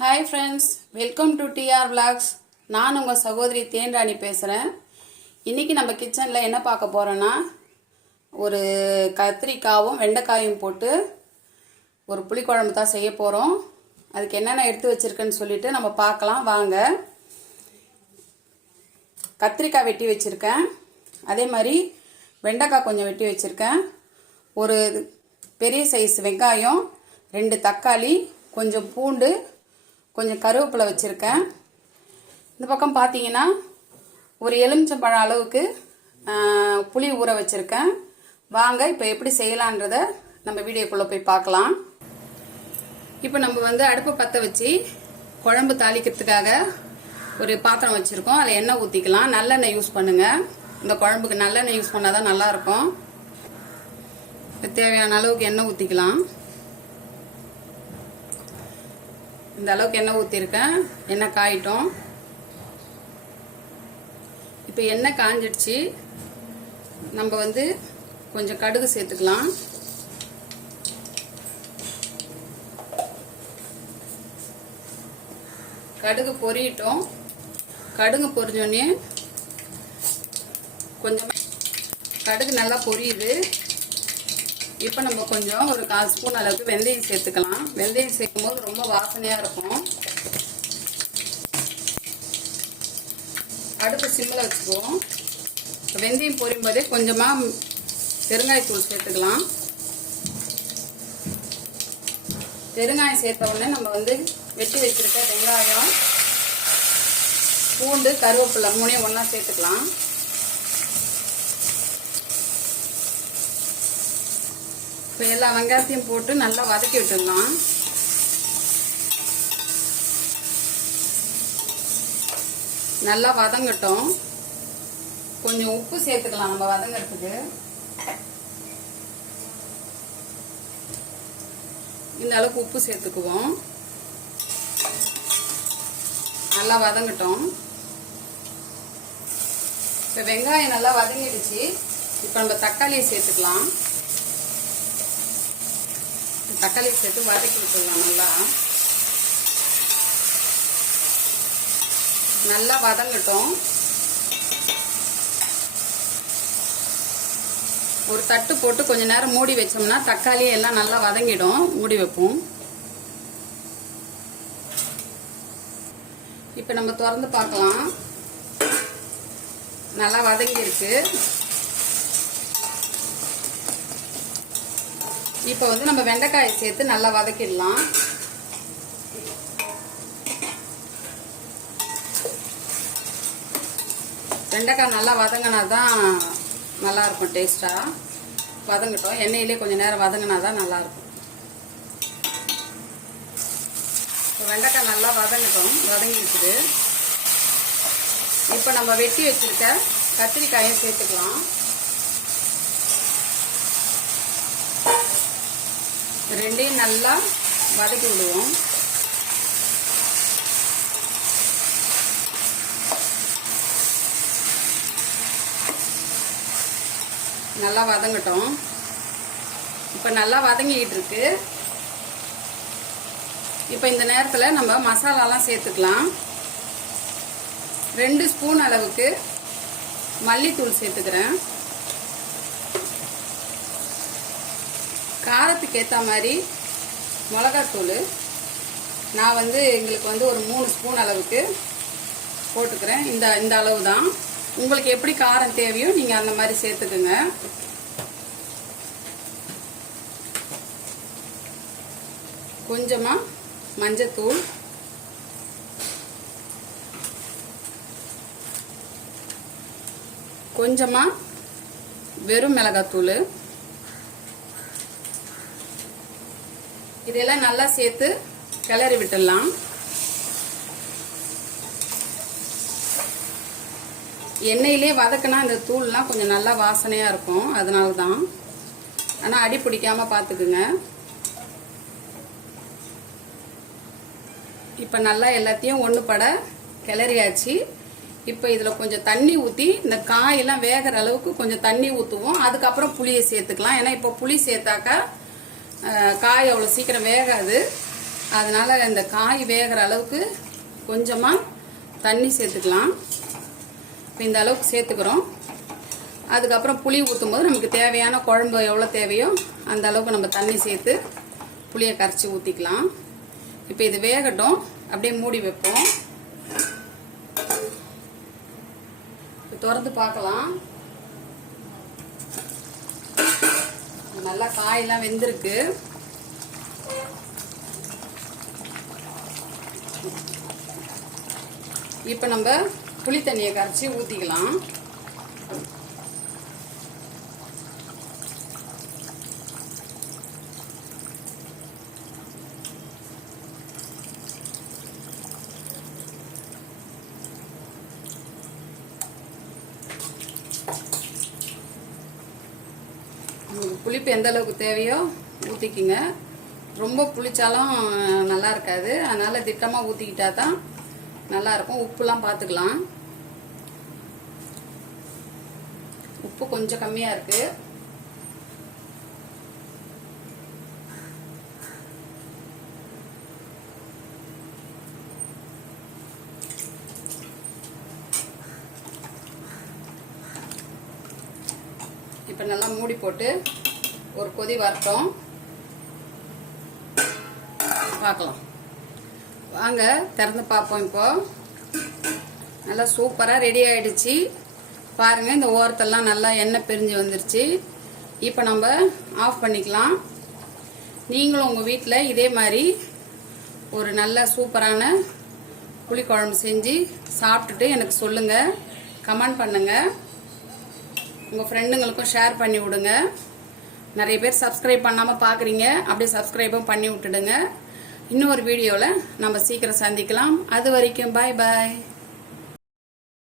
Hi friends welcome to TR vlogs நான் உங்கள் சகோதரி தேன்ராணி பேசுகிறேன் இன்றைக்கி நம்ம கிச்சனில் என்ன பார்க்க போகிறோன்னா ஒரு கத்திரிக்காவும் வெண்டைக்காயும் போட்டு ஒரு புளிக்குழம்பு தான் செய்ய போகிறோம் அதுக்கு என்னென்ன எடுத்து வச்சுருக்கேன்னு சொல்லிட்டு நம்ம பார்க்கலாம் வாங்க. கத்திரிக்காய் வெட்டி வச்சுருக்கேன். அதே மாதிரி வெண்டைக்காய் கொஞ்சம் வெட்டி வச்சுருக்கேன். ஒரு பெரிய சைஸ் வெங்காயம் ரெண்டு தக்காளி கொஞ்சம் பூண்டு கொஞ்சம் கருவேப்பிலை வச்சுருக்கேன். இந்த பக்கம் பார்த்தீங்கன்னா ஒரு எலுமிச்சம்பழம் அளவுக்கு புளி ஊற வச்சுருக்கேன். வாங்க இப்போ எப்படி செய்யலான்றத நம்ம வீடியோக்குள்ளே போய் பார்க்கலாம் இப்போ நம்ம வந்து அடுப்பை பற்ற வச்சு குழம்பு தாளிக்கிறதுக்காக ஒரு பாத்திரம் வச்சுருக்கோம். அதில் எண்ணெய் ஊற்றிக்கலாம் நல்லெண்ணெய் யூஸ் பண்ணுங்கள் இந்த குழம்புக்கு நல்லெண்ணெய் யூஸ் பண்ணால் தான் நல்லாயிருக்கும் தேவையான அளவுக்கு எண்ணெய் ஊற்றிக்கலாம் இந்த அளவுக்கு எண்ணெய் ஊற்றிருக்கேன் எண்ணெய் காயிட்டோம். இப்போ எண்ணெய் காஞ்சிடுச்சு. நம்ம வந்து கொஞ்சம் கடுகு சேர்த்துக்கலாம். கடுகு பொரியட்டும் கடுகு பொரிஞ்சோடனே கொஞ்சம் கடுகு நல்லா பொரியுது. இப்போ நம்ம கொஞ்சம் ஒரு கால் ஸ்பூன் அளவுக்கு வெந்தயம் சேர்த்துக்கலாம். வெந்தயம் சேர்க்கும் போது ரொம்ப வாசனையாக இருக்கும். அடுப்பு சிம்மில் வச்சுக்குவோம். வெந்தயம் பொரியும் போதே கொஞ்சமாக பெருங்காயத்தூள் சேர்த்துக்கலாம். பெருங்காயம் சேர்த்த உடனே நம்ம வந்து வெட்டி வச்சிருக்க வெங்காயம் பூண்டு கருவேப்பிலை மூணையும் ஒன்றா சேர்த்துக்கலாம். இப்போ எல்லா வெங்காயத்தையும் போட்டு நல்லா வதக்கி விட்டுடலாம். நல்லா வதங்கட்டும். கொஞ்சம் உப்பு சேர்த்துக்கலாம் நம்ம வதங்கிறதுக்கு. இந்த அளவுக்கு உப்பு சேர்த்துக்குவோம். நல்லா வதங்கட்டும். இப்போ வெங்காயம் நல்லா வதங்கிடுச்சு. இப்போ நம்ம தக்காளியை சேர்த்துக்கலாம். தக்காளி சேர்த்து வதக்கி விட்டுடலாம் நல்லா. நல்லா வதங்கட்டும். ஒரு தட்டு போட்டு கொஞ்ச நேரம் மூடி வச்சோம்னா தக்காளி எல்லாம் நல்லா வதங்கிடும். மூடி வைப்போம். இப்போ நம்ம திறந்து பார்க்கலாம். நல்லா வதங்கியிருக்கு. இப்போ வந்து நம்ம வெண்டைக்காயை சேர்த்து நல்லா வதக்கிடலாம். வெண்டைக்காய் நல்லா வதங்கினா தான் நல்லா இருக்கும் டேஸ்ட்டாக வதங்கட்டும். எண்ணெயிலே கொஞ்சம் நேரம் வதங்கினா தான் நல்லாயிருக்கும். இப்போ வெண்டைக்காய் நல்லா வதங்கட்டும். வதங்கி இப்போ நம்ம வெட்டி வச்சிருக்க கத்திரிக்காயும் சேர்த்துக்கலாம். ரெண்டையும் நல்லா வதக்கி விடுவோம். நல்லா வதங்கட்டும். இப்போ நல்லா வதங்கிக்கிட்டு இருக்கு. இப்போ இந்த நேரத்தில் நம்ம மசாலாலாம் சேர்த்துக்கலாம். ரெண்டு ஸ்பூன் அளவுக்கு மல்லித்தூள் சேர்த்துக்கிறேன். காரத்துக்கு ஏற்ற மாதிரி மிளகாத்தூள். நான் வந்து எங்களுக்கு வந்து ஒரு மூணு ஸ்பூன் அளவுக்கு போட்டுக்கிறேன். இந்த இந்த அளவு தான் உங்களுக்கு எப்படி காரம் தேவையோ நீங்கள் அந்த மாதிரி சேர்த்துக்குங்க. கொஞ்சமாக மஞ்சத்தூள். கொஞ்சமாக வெறும் மிளகாத்தூள். இதெல்லாம் நல்லா சேர்த்து கிளறி விட்டுடலாம். எண்ணெயிலே வதக்கினா இந்த தூள்லாம் கொஞ்சம் நல்லா வாசனையாக இருக்கும். அதனால தான் ஆனால் அடி பிடிக்காமல் பார்த்துக்குங்க. இப்போ நல்லா எல்லாத்தையும் ஒன்று பட கிளறியாச்சு. இப்போ இதில் கொஞ்சம் தண்ணி ஊற்றி இந்த காயெல்லாம் வேகிற அளவுக்கு கொஞ்சம் தண்ணி ஊற்றுவோம் அதுக்கப்புறம் புளியை சேர்த்துக்கலாம். ஏன்னா இப்போ புளி சேர்த்தாக்கா காய் அவ்வளோ சீக்கிரம் வேகாது. அதனால் இந்த காய் வேகிற அளவுக்கு கொஞ்சமாக தண்ணி சேர்த்துக்கலாம். இப்போ இந்த அளவுக்கு சேர்த்துக்கிறோம். அதுக்கப்புறம் புளி ஊற்றும் போது நமக்கு தேவையான குழம்பு எவ்வளோ தேவையோ அந்த அளவுக்கு நம்ம தண்ணி சேர்த்து புளியை கரைச்சி ஊற்றிக்கலாம் இப்போ இது வேகட்டும். அப்படியே மூடி வைப்போம். இப்போ திறந்து பார்க்கலாம். நல்லா காயெல்லாம் வெந்திருக்கு. இப்போ நம்ம புளி தண்ணியை கரைச்சி ஊற்றிக்கலாம் உங்களுக்கு புளிப்பு எந்த அளவுக்கு தேவையோ ஊற்றிக்கிங்க ரொம்ப புளிச்சாலும் நல்லா இருக்காது. அதனால் திட்டமாக ஊற்றிக்கிட்டா தான் நல்லாயிருக்கும் உப்புலாம் பார்த்துக்கலாம் உப்பு கொஞ்சம் கம்மியாக இருக்கு. இப்போ நல்லா மூடி போட்டு ஒரு கொதி வரட்டும். பார்க்கலாம். வாங்க திறந்து பார்ப்போம் இப்போ. நல்லா சூப்பராக ரெடி ஆகிடுச்சு பாருங்க இந்த ஓரத்தெல்லாம் நல்லா எண்ணெய் பிரிஞ்சு வந்துருச்சு. இப்போ நம்ம ஆஃப் பண்ணிக்கலாம். நீங்களும் உங்கள் வீட்டில் இதே மாதிரி ஒரு நல்ல சூப்பரான புளிக்குழம்பு செஞ்சு சாப்பிட்டுட்டு எனக்கு சொல்லுங்கள் கமெண்ட் பண்ணுங்கள் உங்கள் ஃப்ரெண்டுங்களுக்கும் ஷேர் பண்ணி விடுங்க. நிறைய பேர் சப்ஸ்கிரைப் பண்ணாமல் பார்க்குறீங்க அப்படியே சப்ஸ்கிரைபும் பண்ணி விட்டுடுங்க. இன்னொரு வீடியோவில் நம்ம சீக்கிரம் சந்திக்கலாம். அது வரைக்கும் பாய் பாய்